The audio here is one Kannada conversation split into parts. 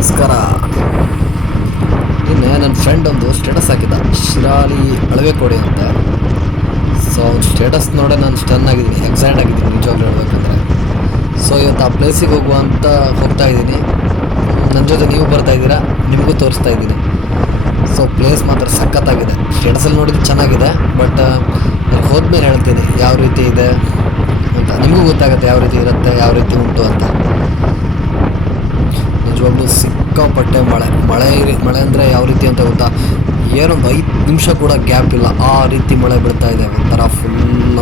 ನಮಸ್ಕಾರ. ನಿನ್ನೆ ನನ್ನ ಫ್ರೆಂಡ್ ಒಂದು ಸ್ಟೇಟಸ್ ಹಾಕಿದ್ದ, ಶಿರಾಲಿ ಅಳವೆ ಕೊಡಿ ಅಂತ. ಸೊ ಅವ್ನ ಸ್ಟೇಟಸ್ ನೋಡೇ ನಾನು ಸ್ಟನ್ ಆಗಿದ್ದೀನಿ, ಎಕ್ಸೈಟ್ ಆಗಿದ್ದೀನಿ ನಿಜವಾಗ್ಲೂ ಹೇಳ್ಬೇಕಂದ್ರೆ. ಸೊ ಇವತ್ತು ಆ ಪ್ಲೇಸಿಗೆ ಹೋಗ್ತಾ ಇದ್ದೀನಿ. ನನ್ನ ಜೊತೆ ನೀವು ಬರ್ತಾ ಇದ್ದೀರಾ, ನಿಮಗೂ ತೋರಿಸ್ತಾ ಇದ್ದೀನಿ. ಸೊ ಪ್ಲೇಸ್ ಮಾತ್ರ ಸಖತ್ತಾಗಿದೆ. ಸ್ಟೇಟಸಲ್ಲಿ ನೋಡಿದ್ರೆ ಚೆನ್ನಾಗಿದೆ, ಬಟ್ ನಾನು ಹೋದ್ಮೇಲೆ ಹೇಳ್ತೀನಿ ಯಾವ ರೀತಿ ಇದೆ ಅಂತ. ನಿಮಗೂ ಗೊತ್ತಾಗುತ್ತೆ ಯಾವ ರೀತಿ ಇರುತ್ತೆ, ಯಾವ ರೀತಿ ಉಂಟು ಅಂತ. ನಿಜವಾಗ್ಲೂ ಸಿಕ್ಕಾಪಟ್ಟೆ ಮಳೆ ಅಂದರೆ ಯಾವ ರೀತಿ ಅಂತ ಗೊತ್ತಾ, ಏನೊಂದು 5 ನಿಮಿಷ ಕೂಡ ಗ್ಯಾಪ್ ಇಲ್ಲ, ಆ ರೀತಿ ಮಳೆ ಬೀಳ್ತಾ ಇದೆ.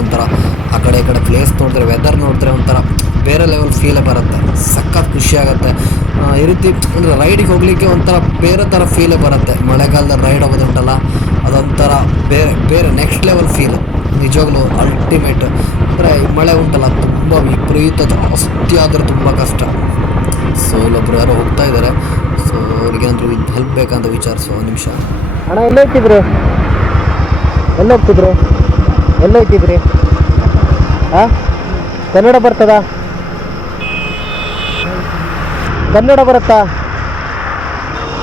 ಒಂಥರ ಆ ಕಡೆ ಈ ಕಡೆ ಪ್ಲೇಸ್ ನೋಡಿದ್ರೆ, ವೆದರ್ ನೋಡಿದ್ರೆ ಒಂಥರ ಬೇರೆ ಲೆವೆಲ್ ಫೀಲೇ ಬರುತ್ತೆ. ಸಖತ್ ಖುಷಿ ಆಗುತ್ತೆ. ಈ ರೀತಿ ಅಂದರೆ ರೈಡಿಗೆ ಹೋಗಲಿಕ್ಕೆ ಒಂಥರ ಬೇರೆ ಥರ ಫೀಲೇ ಬರುತ್ತೆ. ಮಳೆಗಾಲದಲ್ಲಿ ರೈಡ್ ಹೋಗೋದುಂಟಲ್ಲ, ಅದೊಂಥರ ಬೇರೆ ನೆಕ್ಸ್ಟ್ ಲೆವೆಲ್ ಫೀಲು. ನಿಜವಾಗ್ಲೂ ಅಲ್ಟಿಮೇಟ್. ಅಂದರೆ ಮಳೆ ಉಂಟಲ್ಲ, ತುಂಬ ವಿಪರೀತ ಜಾಸ್ತಿ ಆದರೆ ತುಂಬ ಕಷ್ಟ. ಸೊ ಇಲ್ಲೊಬ್ರು ಯಾರೋ ಹೋಗ್ತಾ ಇದ್ದಾರೆ. ಸೊ ಅವ್ರಿಗೇನಾದರೂ ಹೆಲ್ಪ್ ಬೇಕಂತ ವಿಚಾರಿಸು. ಒಂದು ನಿಮಿಷ. ಅಣ್ಣ ಎಲ್ಲೋಗ್ತಿದ್ರು? ಎಲ್ಲೋಗ್ತಿದ್ರಿ? ಹಾಂ, ಕನ್ನಡ ಬರ್ತದಾ? ಕನ್ನಡ ಬರುತ್ತಾ?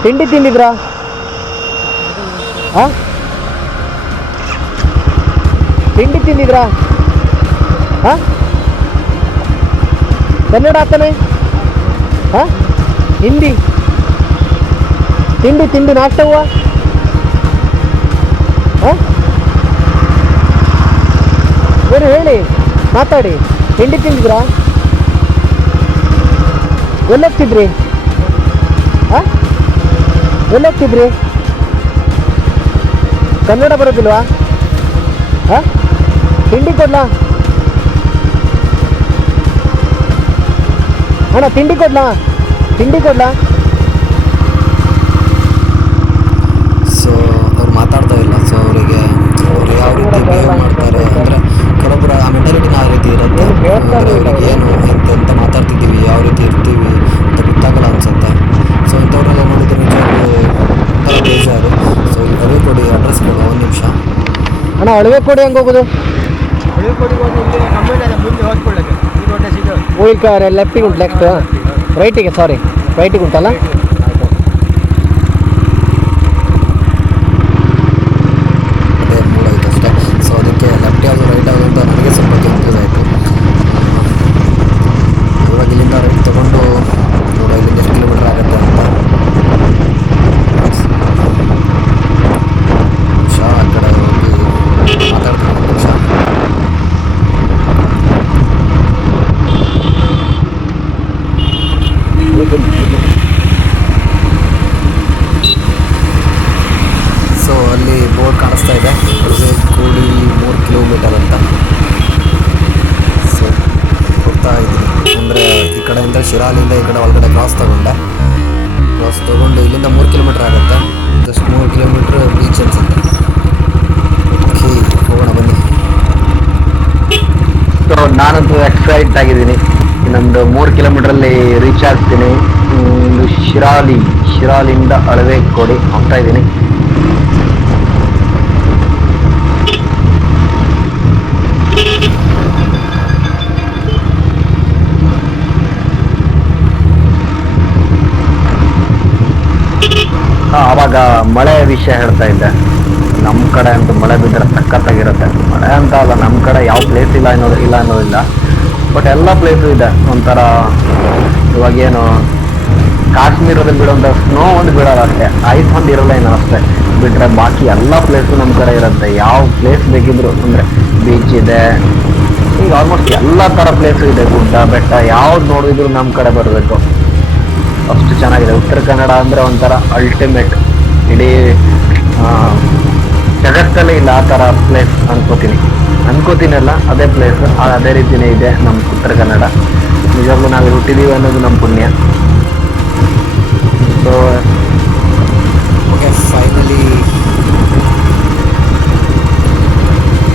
ತಿಂಡಿ ತಿಂದಿದ್ರಾ? ಹಾಂ, ತಿಂಡಿ ತಿಂದಿದ್ರಾ? ಹಾಂ, ಕನ್ನಡ ಆತಾನೆ? ಹಾಂ, ಹಿಂದಿ ತಿಂಡಿ ನಾಷ್ಟ हुआ? ಹಾಂ, ಏನು ಹೇಳಿ, ಮಾತಾಡಿ. ತಿಂಡಿ ತಿಂದಿದ್ರಾ? ಎಲ್ಲೋಗ್ತಿದ್ರಿ? ಹಾಂ, ಎಲ್ಲೋಗ್ತಿದ್ರಿ? ಕನ್ನಡ ಬರೋದಿಲ್ವಾ? ಹಾಂ, ತಿಂಡಿ ಕೊಡ್ಲಾ ಅಣ್ಣ? ತಿಂಡಿ ಕೊಡ್ಲಾ? ಸೊ ಅವ್ರು ಮಾತಾಡ್ತಾ ಇಲ್ಲ. ಸೊ ಅವ್ರು ಯಾವ ರೀತಿ ಬಿಹೇವ್ ಮಾಡ್ತಾರೆ ಅಂದರೆ, ಕೆಲವೊಬ್ಬರ ಆ ಮೆಂಟಾಲಿಟಿನ ಆ ರೀತಿ ಇರುತ್ತೆ. ಅವ್ರಿಗೆ ಏನು ಎಂತ ಮಾತಾಡ್ತಿದ್ದೀವಿ, ಯಾವ ರೀತಿ ಇರ್ತೀವಿ ಅಂತ ಗೊತ್ತಾಗಲ್ಲ ಅನಿಸುತ್ತೆ. ಸೊ ಇಂಥವ್ರನ್ನೆಲ್ಲ ನೋಡಿದ್ರೆ ನಿಜವಾಗ್ಲೂ ಒಂಥರ ಬೇಜಾರು. ಸೊ ಅಳವೆ ಕೊಡಿ ಅಡ್ರೆಸ್ ಕೊಡು. ಒಂದು ನಿಮಿಷ ಅಣ್ಣ. ಅಳವೆ ಕೊಡಿ ಹೆಂಗೆ ಹೋಗೋದು? ಲೆಫ್ಟಿಗೆ ಉಂಟು, ರೈಟಿಗೆ ಉಂಟಲ್ಲ? ಅದೇ ಮೂಡಾಯಿತು ಅಷ್ಟೇ. ಸೊ ಅದಕ್ಕೆ ಲೆಫ್ಟ್ ಯಾವುದು ರೈಟ್ ಯಾವುದು ಅಂತ ನನಗೆ ಸ್ವಲ್ಪ ಕನ್ಫ್ಯೂಸ್ ಆಯಿತು. ಇವಾಗ ಇಲ್ಲಿಂದ ರೈಟ್ ತೊಗೊಂಡು ನೋಡೋ ಇಲ್ಲಿಂದ ಎಷ್ಟು ಕಿಲೋಮೀಟ್ರ್ ಆಗುತ್ತೆ ಅಂತ. ನಿಮಿಷ ಆ ಕಡೆ ಹೋಗಿ ಮಾತಾಡ್ತೀನಿ. ನಿಮಿಷ. ಸೊ ಅಲ್ಲಿ ಬೋರ್ಡ್ ಕಾಣಿಸ್ತಾ ಇದೆ, ಅಳವೆ ಕೋಡಿ 3 ಕಿಲೋಮೀಟರ್ ಅಂತ. ಸೊ ಹೋಗ್ತಾ ಇದ್ದೀನಿ. ಅಂದರೆ ಈ ಕಡೆ ಅಂದರೆ ಶಿರಾಲಿಂದ ಈ ಕಡೆ ಒಳಗಡೆ ಕ್ರಾಸ್ ತೊಗೊಂಡು ಇಲ್ಲಿಂದ 3 ಕಿಲೋಮೀಟ್ರ್ ಆಗುತ್ತೆ. ಜಸ್ಟ್ 3 ಕಿಲೋಮೀಟ್ರ್ ಬೀಚ್ ಅನ್ಸುತ್ತೆ. ಓಕೆ, ಹೋಗೋಣ ಬನ್ನಿ. ಸೊ ನಾನಂತೂ ಎಕ್ಸೈಟ್ ಆಗಿದ್ದೀನಿ. ಇನ್ನೊಂದು 3 ಕಿಲೋಮೀಟ್ರಲ್ಲಿ ರೀಚ್ ಆಗ್ತೀನಿ. ಶಿರಾಲಿಂದ ಅಳವೆ ಕೊಡಿ ಹೋಗ್ತಾ ಇದ್ದೀನಿ. ಆವಾಗ ಮಳೆ ವಿಷಯ ಹೇಳ್ತಾ ಇದ್ದೆ. ನಮ್ಮ ಕಡೆ ಅಂತೂ ಮಳೆ ಬಿದ್ದರೆ ಸಖತ್ತಾಗಿರುತ್ತೆ. ಮಳೆ ಅಂತ ಅಲ್ಲ, ನಮ್ಮ ಕಡೆ ಯಾವ ಪ್ಲೇಸ್ ಇಲ್ಲ ಅನ್ನೋದಿಲ್ಲ, ಬಟ್ ಎಲ್ಲ ಪ್ಲೇಸು ಇದೆ. ಒಂಥರ ಇವಾಗೇನು ಕಾಶ್ಮೀರದಲ್ಲಿ ಬಿಡೋಂಥ ಸ್ನೋ ಒಂದು ಬೀಳೋಲ್ಲ ಅಷ್ಟೇ, ಐಸ್ ಒಂದು ಇರೋಲ್ಲ ಏನೋ ಅಷ್ಟೇ. ಬಿಟ್ಟರೆ ಬಾಕಿ ಎಲ್ಲ ಪ್ಲೇಸು ನಮ್ಮ ಕಡೆ ಇರುತ್ತೆ. ಯಾವ ಪ್ಲೇಸ್ ಬೇಕಿದ್ರು, ಅಂದರೆ ಬೀಚ್ ಇದೆ, ಈಗ ಆಲ್ಮೋಸ್ಟ್ ಎಲ್ಲ ಥರ ಪ್ಲೇಸು ಇದೆ. ಗುಡ್ಡ ಬೆಟ್ಟ ಯಾವ್ದು ನೋಡಿದ್ರು ನಮ್ಮ ಕಡೆ ಬರಬೇಕು, ಅಷ್ಟು ಚೆನ್ನಾಗಿದೆ. ಉತ್ತರ ಕನ್ನಡ ಅಂದರೆ ಒಂಥರ ಅಲ್ಟಿಮೇಟ್. ಇಡೀ ಜಗತ್ತಲ್ಲೇ ಇಲ್ಲ ಆ ಥರ ಪ್ಲೇಸ್ ಅನ್ಕೋತೀನಲ್ಲ, ಅದೇ ಪ್ಲೇಸ್ ಅದೇ ರೀತಿಯೇ ಇದೆ ನಮ್ಮ ಉತ್ತರ ಕನ್ನಡ. ನಿಜವಾಗ್ಲೂ ನಾವು ಹುಟ್ಟಿದ್ದೀವಿ ಅನ್ನೋದು ನಮ್ಮ ಪುಣ್ಯ. So okay, finally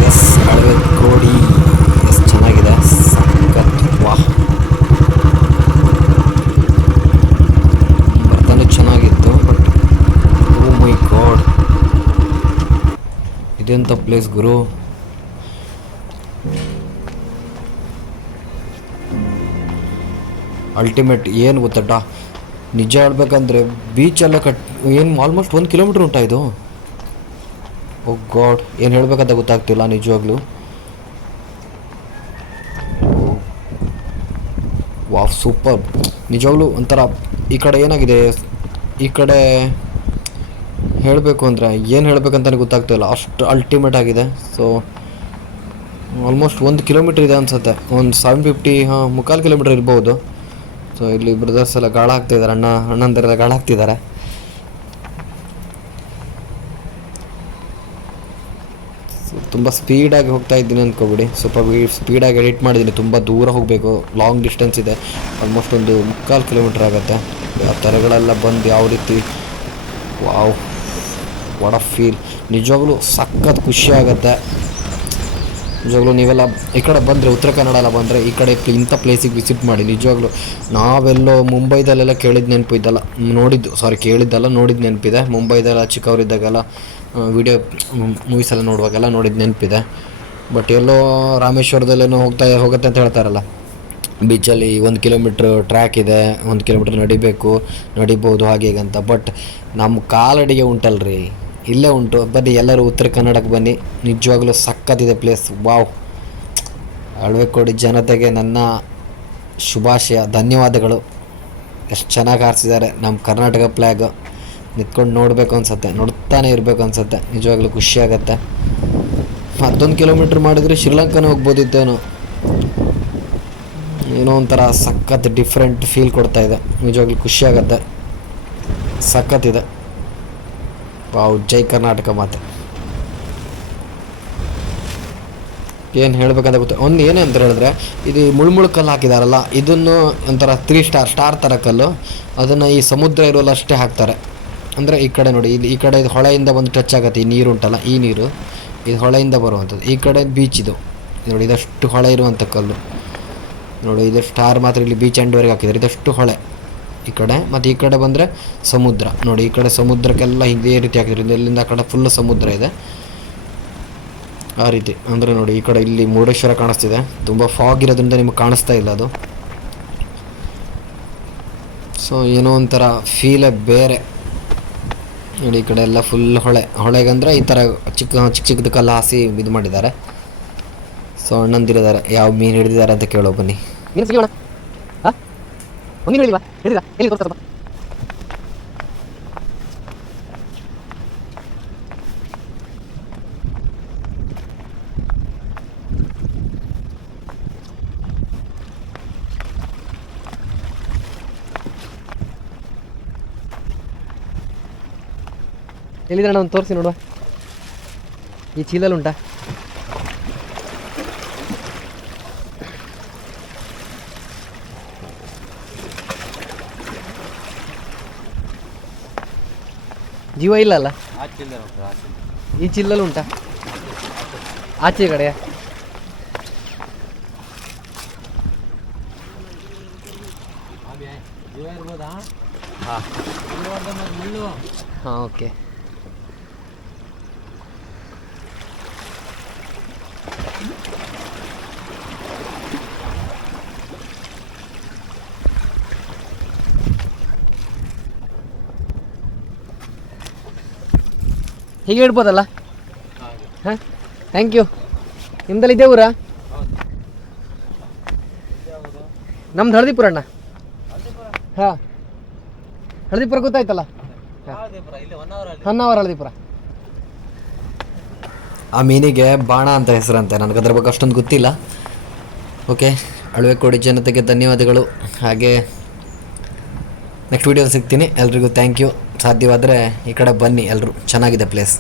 yes, Alvekodi ಎಷ್ಟು ಚೆನ್ನಾಗಿದೆ, ಸಖತ್. ವಾಹ್, ಬರ್ತಾನೆ ಚೆನ್ನಾಗಿತ್ತು, ಬಟ್ ಓ ಮೈ ಗಾಡ್, ಇದೆಂಥ ಪ್ಲೇಸ್ ಗುರು. ಅಲ್ಟಿಮೇಟ್ ಏನು ಗೊತ್ತಟ, ನಿಜ ಹೇಳ್ಬೇಕಂದ್ರೆ ಬೀಚೆಲ್ಲ ಏನು ಆಲ್ಮೋಸ್ಟ್ 1 ಕಿಲೋಮೀಟ್ರ್ ಉಂಟಾ ಇದು? ಓ ಗಾಡ್, ಏನು ಹೇಳ್ಬೇಕಂತ ಗೊತ್ತಾಗ್ತಿಲ್ಲ ನಿಜವಾಗ್ಲೂ. Wow, super. ನಿಜವಾಗ್ಲೂ ಒಂಥರ ಈ ಕಡೆ ಏನಾಗಿದೆ, ಈ ಕಡೆ ಹೇಳಬೇಕು ಅಂದರೆ ಏನು ಹೇಳಬೇಕಂತಲೇ ಗೊತ್ತಾಗ್ತಿಲ್ಲ, ಅಷ್ಟು ಅಲ್ಟಿಮೇಟ್ ಆಗಿದೆ. ಸೊ ಆಲ್ಮೋಸ್ಟ್ 1 ಕಿಲೋಮೀಟ್ರ್ ಇದೆ ಅನಿಸುತ್ತೆ, ಒಂದು 750, 3/4 ಕಿಲೋಮೀಟ್ರ್ ಇರ್ಬೋದು. ಸೊ ಇಲ್ಲಿ ಬ್ರದರ್ಸ್ ಎಲ್ಲ ಗಾಳ ಹಾಕ್ತಿದ್ದಾರೆ, ಅಣ್ಣಂದರೆಲ್ಲ ಗಾಳ ಹಾಕ್ತಿದ್ದಾರೆ. ತುಂಬ ಸ್ಪೀಡಾಗಿ ಹೋಗ್ತಾ ಇದ್ದೀನಿ ಅಂದ್ಕೊಬಿಡಿ, ಸ್ವಲ್ಪ ಸ್ಪೀಡಾಗಿ ಎಡಿಟ್ ಮಾಡಿದ್ದೀನಿ. ತುಂಬ ದೂರ ಹೋಗಬೇಕು, ಲಾಂಗ್ ಡಿಸ್ಟೆನ್ಸ್ ಇದೆ, ಆಲ್ಮೋಸ್ಟ್ ಒಂದು 3/4 ಕಿಲೋಮೀಟ್ರ್ ಆಗುತ್ತೆ. ಆ ಥರಗಳೆಲ್ಲ ಬಂದು ಯಾವ ರೀತಿ, ವಾವ್, ವಾಟ್ ಅ ಫೀಲ್. ನಿಜವಾಗ್ಲೂ ಸಖತ್ ಖುಷಿ ಆಗುತ್ತೆ. ನಿಜವಾಗ್ಲೂ ನೀವೆಲ್ಲ ಈ ಕಡೆ ಬಂದರೆ, ಉತ್ತರ ಕನ್ನಡ ಎಲ್ಲ ಬಂದರೆ ಈ ಕಡೆ ಇಂಥ ಪ್ಲೇಸಿಗೆ ವಿಸಿಟ್ ಮಾಡಿ. ನಿಜವಾಗ್ಲೂ ನಾವೆಲ್ಲೋ ಮುಂಬೈದಲ್ಲೆಲ್ಲ ಕೇಳಿದ್ದಲ್ಲ, ನೋಡಿದ್ದು ನೆನಪಿದೆ. ಮುಂಬೈದೆಲ್ಲ ಚಿಕ್ಕವರಿದ್ದಾಗೆಲ್ಲ ವಿಡಿಯೋ ಮೂವೀಸೆಲ್ಲ ನೋಡುವಾಗೆಲ್ಲ ನೋಡಿದ್ದು ನೆನಪಿದೆ. ಬಟ್ ಎಲ್ಲೋ ರಾಮೇಶ್ವರದಲ್ಲೇನೋ ಹೋಗುತ್ತೆ ಅಂತ ಹೇಳ್ತಾರಲ್ಲ, ಬೀಚಲ್ಲಿ 1 ಕಿಲೋಮೀಟ್ರ್ ಟ್ರ್ಯಾಕ್ ಇದೆ, 1 ಕಿಲೋಮೀಟ್ರ್ ನಡಿಬೋದು ಹಾಗೆ ಹೀಗೆ ಅಂತ. ಬಟ್ ನಮ್ಮ ಕಾಲಡಿಗೆ ಉಂಟಲ್ರಿ, ಇಲ್ಲೇ ಉಂಟು. ಬನ್ನಿ ಎಲ್ಲರೂ ಉತ್ತರ ಕನ್ನಡಕ್ಕೆ ಬನ್ನಿ, ನಿಜವಾಗ್ಲೂ ಸಖತ್ತಿದೆ ಪ್ಲೇಸ್. ವಾವ್. ಅಳವೆಕೋಡಿ ಜನತೆಗೆ ನನ್ನ ಶುಭಾಶಯ, ಧನ್ಯವಾದಗಳು. ಎಷ್ಟು ಚೆನ್ನಾಗಿ ಹಾರಿಸಿದ್ದಾರೆ ನಮ್ಮ ಕರ್ನಾಟಕ ಫ್ಲ್ಯಾಗ್. ನಿಂತ್ಕೊಂಡು ನೋಡಬೇಕು ಅನ್ಸುತ್ತೆ, ನೋಡ್ತಾನೆ ಇರಬೇಕು ಅನ್ಸುತ್ತೆ. ನಿಜವಾಗ್ಲೂ ಖುಷಿಯಾಗತ್ತೆ. 1 ಕಿಲೋಮೀಟ್ರ್ ಮಾಡಿದರೆ ಶ್ರೀಲಂಕಾನೇ ಹೋಗ್ಬೋದಿತ್ತೇನೋ. ಏನೋ ಒಂಥರ ಸಖತ್ ಡಿಫ್ರೆಂಟ್ ಫೀಲ್ ಕೊಡ್ತಾ ಇದೆ. ನಿಜವಾಗ್ಲೂ ಖುಷಿಯಾಗತ್ತೆ, ಸಖತ್ತಿದೆ. ವಾವ್, ಜೈ ಕರ್ನಾಟಕ ಮಾತೆ. ಏನು ಹೇಳ್ಬೇಕಂತ ಒಂದು ಏನೇ ಅಂತ ಹೇಳಿದ್ರೆ, ಇದು ಮುಳ್ಳು ಕಲ್ಲು ಹಾಕಿದಾರಲ್ಲ, ಇದನ್ನು ಒಂಥರ 3 ಸ್ಟಾರ್ ಥರ ಕಲ್ಲು, ಅದನ್ನು ಈ ಸಮುದ್ರ ಇರೋಲ್ಲ ಅಷ್ಟೇ ಹಾಕ್ತಾರೆ. ಅಂದರೆ ಈ ಕಡೆ ನೋಡಿ, ಈ ಕಡೆ ಇದು ಹೊಳೆಯಿಂದ ಬಂದು ಟಚ್ ಆಗುತ್ತೆ. ಈ ನೀರು ಉಂಟಲ್ಲ, ಈ ನೀರು ಇದು ಹೊಳೆಯಿಂದ ಬರುವಂಥದ್ದು. ಈ ಕಡೆ ಬೀಚ್ ಇದು ನೋಡಿ, ಇದಷ್ಟು ಹೊಳೆ ಇರುವಂಥ ಕಲ್ಲು ನೋಡಿ. ಇದು ಸ್ಟಾರ್ ಮಾತ್ರ ಇಲ್ಲಿ ಬೀಚ್ ಎಂಡ್ವರೆಗೆ ಹಾಕಿದ್ದಾರೆ. ಇದಷ್ಟು ಹೊಳೆ ಈ ಕಡೆ, ಮತ್ತು ಈ ಕಡೆ ಬಂದರೆ ಸಮುದ್ರ ನೋಡಿ. ಈ ಕಡೆ ಸಮುದ್ರಕ್ಕೆಲ್ಲ ಇದೇ ರೀತಿ ಹಾಕಿದ್ರು. ಇಲ್ಲಿಂದ ಆ ಕಡೆ ಫುಲ್ ಸಮುದ್ರ ಇದೆ ಆ ರೀತಿ. ಅಂದರೆ ನೋಡಿ, ಈ ಕಡೆ ಇಲ್ಲಿ ಮುರುಡೇಶ್ವರ ಕಾಣಿಸ್ತಿದೆ. ತುಂಬ ಫಾಗ್ ಇರೋದ್ರಿಂದ ನಿಮಗೆ ಕಾಣಿಸ್ತಾ ಇಲ್ಲ ಅದು. ಸೊ ಏನೋ ಒಂಥರ ಫೀಲೇ ಬೇರೆ ನೋಡಿ. ಈ ಕಡೆ ಎಲ್ಲ ಫುಲ್ ಹೊಳೆಗಂದರೆ ಈ ಥರ ಚಿಕ್ಕದು ಕಲ್ಲು ಹಾಸಿ ಇದು ಮಾಡಿದ್ದಾರೆ. ಸೊ ಅಣ್ಣಂದಿರಿದ್ದಾರೆ, ಯಾವ ಮೀನು ಹಿಡಿದಿದ್ದಾರೆ ಅಂತ ಕೇಳೋ ಬನ್ನಿ. ಎಲ್ಲಿದ್ರೆ ಒಂದು ತೋರಿಸಿ ನೋಡುವ. ಈ ಚೀಲಲ್ಲಿ ಉಂಟಾ? ಜೀವ ಇಲ್ಲ ಅಲ್ಲ? ಈ ಚಿಲ್ಲಲ್ಲಿ ಉಂಟಾ? ಆಚೆ ಕಡೆಯ? ಹಾಂ, ಓಕೆ. ಹೀಗೆ ಇಡ್ಬೋದಲ್ಲ? ಹಾಂ, ಥ್ಯಾಂಕ್ ಯು. ನಿಮ್ದಲ್ಲಿ ಇದೇ ಊರಾ? ನಮ್ದು ಹಳದಿಪುರ ಅಣ್ಣ. ಹಾಂ, ಹಳದಿಪುರ ಗೊತ್ತಾಯ್ತಲ್ಲ? ಹೊನ್ನಾವರ ಹಳದಿಪುರ. ಆ ಮೀನಿಗೆ ಬಾಣ ಅಂತ ಹೆಸರಂತೆ, ನನಗೆ ಅದ್ರ ಬಗ್ಗೆ ಅಷ್ಟೊಂದು ಗೊತ್ತಿಲ್ಲ. ಓಕೆ, ಅಳವೆಕೋಡಿ ಜನತೆಗೆ ಧನ್ಯವಾದಗಳು. ಹಾಗೆ ನೆಕ್ಸ್ಟ್ ವೀಡಿಯೋದಲ್ಲಿ ಸಿಗ್ತೀನಿ. ಎಲ್ರಿಗೂ ಥ್ಯಾಂಕ್ ಯು. ಸಾಧ್ಯವಾದರೆ ಈ ಕಡೆ ಬನ್ನಿ ಎಲ್ಲರೂ, ಚೆನ್ನಾಗಿದೆ ಪ್ಲೇಸ್.